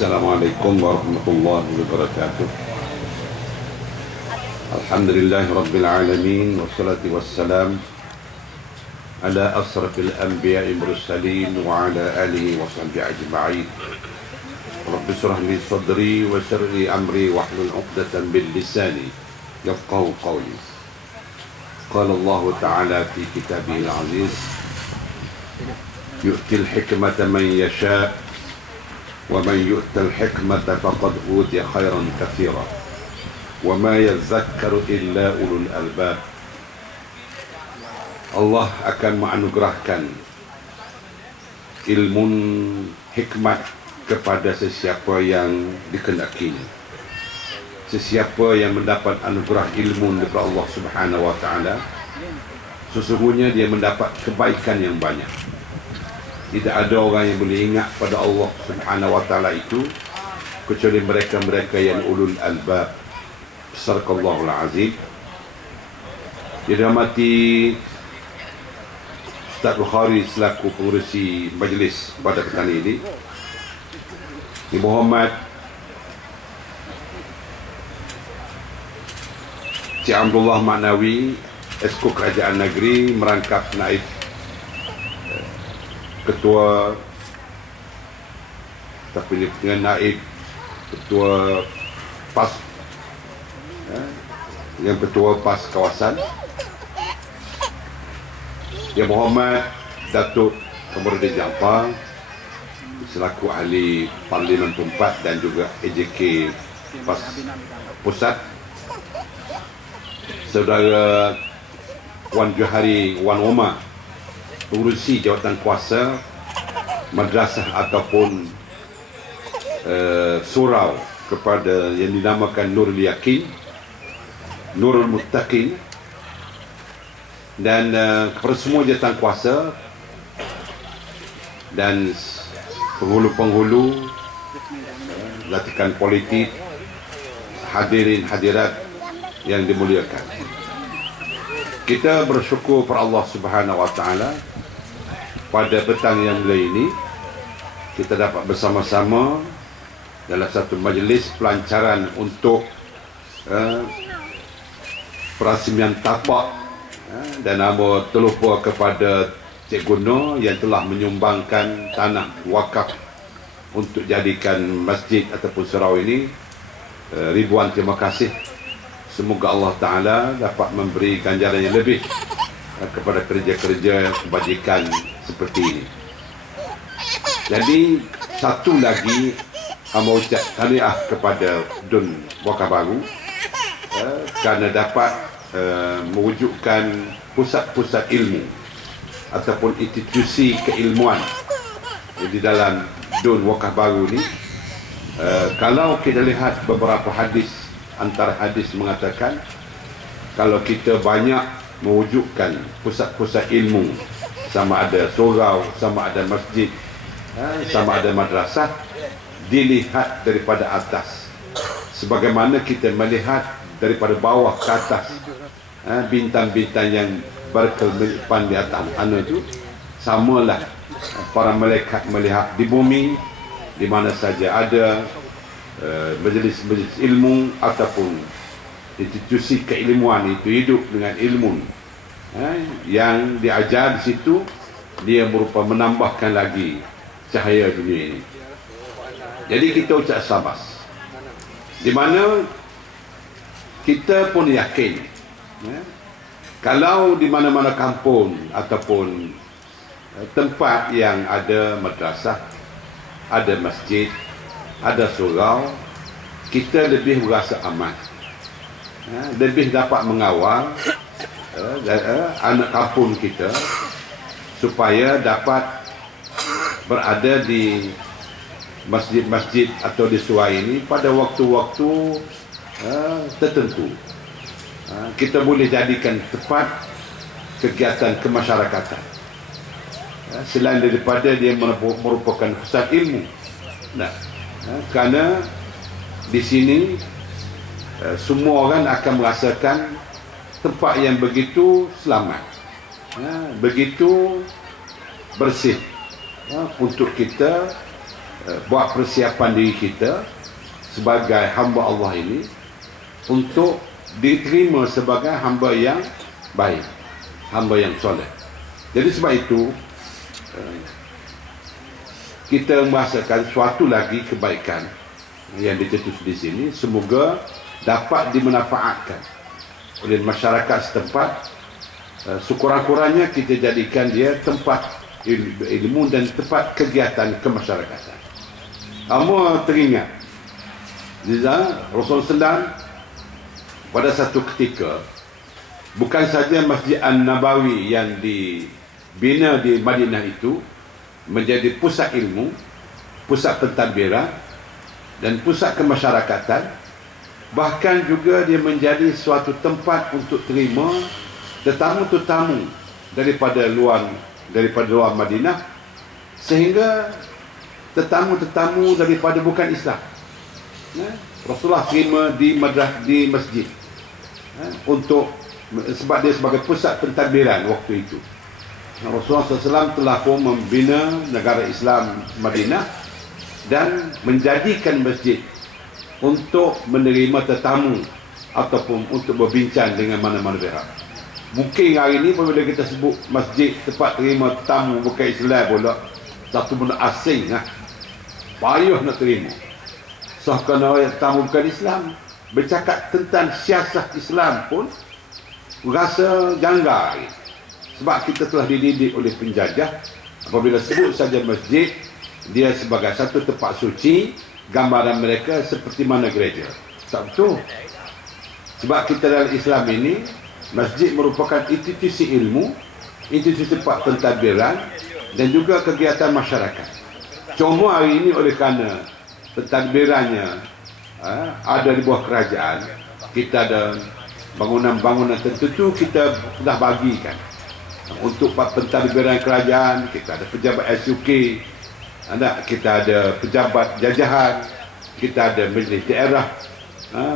Assalamualaikum warahmatullahi wabarakatuh. Alhamdulillahi rabbil alamin, wassalatu wassalam ala asrafil anbiya'i mursalin wa ala alihi wa sahbihi ajma'in. Rabbi shrah li sadri wa yassir li amri wahlul 'uqdatam min lisani yafqahu qawli. Qala Allah ta'ala fi kitabihil 'aziz, yu'til hikmata man yasha' ومن يؤت الحكمة فقد أوتي خيرا كثيرا وما يذكر إلا أولو الألباب. Allah akan menganugerahkan ilmu hikmat kepada sesiapa yang dikehendakinya. Sesiapa yang mendapat anugerah ilmu daripada Allah Subhanahu wa taala, sesungguhnya dia mendapat kebaikan yang banyak. Tidak ada orang yang boleh ingat pada Allah Subhanahu wa taala itu kecuali mereka-mereka yang ulul albab. Sadaqallahul azim. Dirahmati Ustaz Bukhari selaku pengurusi majlis pada petang ini, Ibu Muhammad Cik Abdullah Maknawi, Esko Kerajaan Negeri, merangkap naib Ketua, tapi dengan naib Ketua PAS, yang Ketua PAS kawasan, Yang Muhammad Datuk Kamarudin Jaafar selaku ahli Parlimen Tumpat dan juga AJK PAS Pusat, Saudara Wan Johari Wan Omar, pengurusi jawatan kuasa madrasah ataupun surau kepada yang dinamakan Nurul Yakin, Nurul Muttaqin, dan kepada semua jawatan kuasa dan penghulu-penghulu latihan politik, hadirin hadirat yang dimuliakan. Kita bersyukur pada Allah Subhanahu wa taala, pada petang yang mulia ini kita dapat bersama-sama dalam satu majlis pelancaran untuk perasmian tapak dan nama terlupa kepada Cik Guno yang telah menyumbangkan tanah wakaf untuk jadikan masjid ataupun surau ini. Ribuan terima kasih. Semoga Allah Ta'ala dapat memberi ganjaran yang lebih kepada kerja-kerja kebajikan seperti ini. Jadi satu lagi kami ucap tahniah kepada Dun Wakaf Baru kerana dapat mewujudkan pusat-pusat ilmu ataupun institusi keilmuan di dalam Dun Wakaf Baru ini. Kalau kita lihat beberapa hadis, antara hadis mengatakan kalau kita banyak mewujudkan pusat-pusat ilmu, sama ada surau, sama ada masjid, sama ada madrasah, dilihat daripada atas sebagaimana kita melihat daripada bawah ke atas, bintang-bintang yang berkelipan di atas sana itu, samalah para malaikat melihat di bumi di mana saja ada majlis-majlis ilmu ataupun institusi keilmuan itu hidup dengan ilmu yang diajar di situ, dia berupa menambahkan lagi cahaya dunia ini. Jadi kita ucap sabas, di mana kita pun yakin kalau di mana-mana kampung ataupun tempat yang ada madrasah, ada masjid, ada surau, kita lebih berasa aman, lebih dapat mengawal anak kampung kita supaya dapat berada di masjid-masjid atau di surau ini pada waktu-waktu tertentu. Kita boleh jadikan tempat kegiatan kemasyarakatan, selain daripada dia merupakan pusat ilmu. Kerana di sini semua orang akan merasakan tempat yang begitu selamat, begitu bersih untuk kita buat persiapan diri kita sebagai hamba Allah ini untuk diterima sebagai hamba yang baik, hamba yang soleh. Jadi sebab itu kita membahasakan suatu lagi kebaikan yang dicetus di sini, semoga dapat dimanfaatkan oleh masyarakat setempat. Sekurang-kurangnya kita jadikan dia tempat ilmu dan tempat kegiatan kemasyarakatan. Kamu teringat Rasulullah SAW pada satu ketika bukan saja Masjid An-Nabawi yang dibina di Madinah itu menjadi pusat ilmu, pusat pentadbiran dan pusat kemasyarakatan, bahkan juga dia menjadi suatu tempat untuk terima tetamu-tetamu daripada luar Madinah, sehingga tetamu-tetamu daripada bukan Islam Rasulullah terima di masjid untuk sebab dia sebagai pusat pentadbiran waktu itu. Rasulullah SAW telah pun membina negara Islam Madinah dan menjadikan masjid untuk menerima tetamu ataupun untuk berbincang dengan mana-mana pihak. Mungkin hari ini apabila kita sebut masjid tempat terima tetamu bukan Islam pula, satu benda asing payah nak terima. Kerana orang tetamu bukan Islam bercakap tentang siasat Islam pun rasa janggal, sebab kita telah dididik oleh penjajah. Apabila sebut saja masjid, dia sebagai satu tempat suci, gambaran mereka seperti mana gereja. Tak betul. Sebab kita dalam Islam ini, masjid merupakan institusi ilmu, institusi tempat pentadbiran dan juga kegiatan masyarakat. Cuma hari ini oleh kerana pentadbirannya ada di bawah kerajaan, kita ada bangunan-bangunan tertentu kita dah bagikan untuk pentadbiran kerajaan. Kita ada pejabat SUK, kita ada pejabat jajahan, kita ada majlis daerah,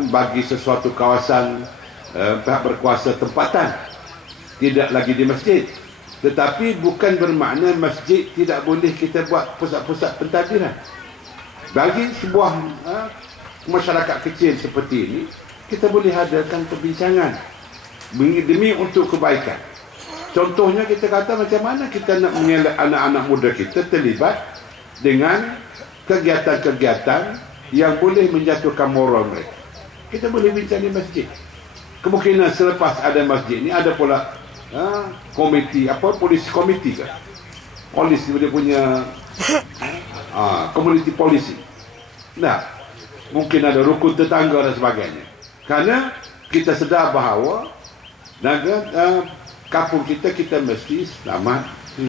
bagi sesuatu kawasan pihak berkuasa tempatan, tidak lagi di masjid. Tetapi bukan bermakna masjid tidak boleh kita buat pusat-pusat pentadbiran. Bagi sebuah masyarakat kecil seperti ini, kita boleh adakan perbincangan demi untuk kebaikan. Contohnya kita kata macam mana kita nak mengelak anak-anak muda kita terlibat dengan kegiatan-kegiatan yang boleh menjatuhkan moral mereka. Kita boleh bincang di masjid. Kemungkinan selepas ada masjid ni ada pula komiti, polisi komiti kan, polis dia punya komuniti polisi. Nah, mungkin ada rukun tetangga dan sebagainya. Kerana kita sedar bahawa kampung kita mesti selamat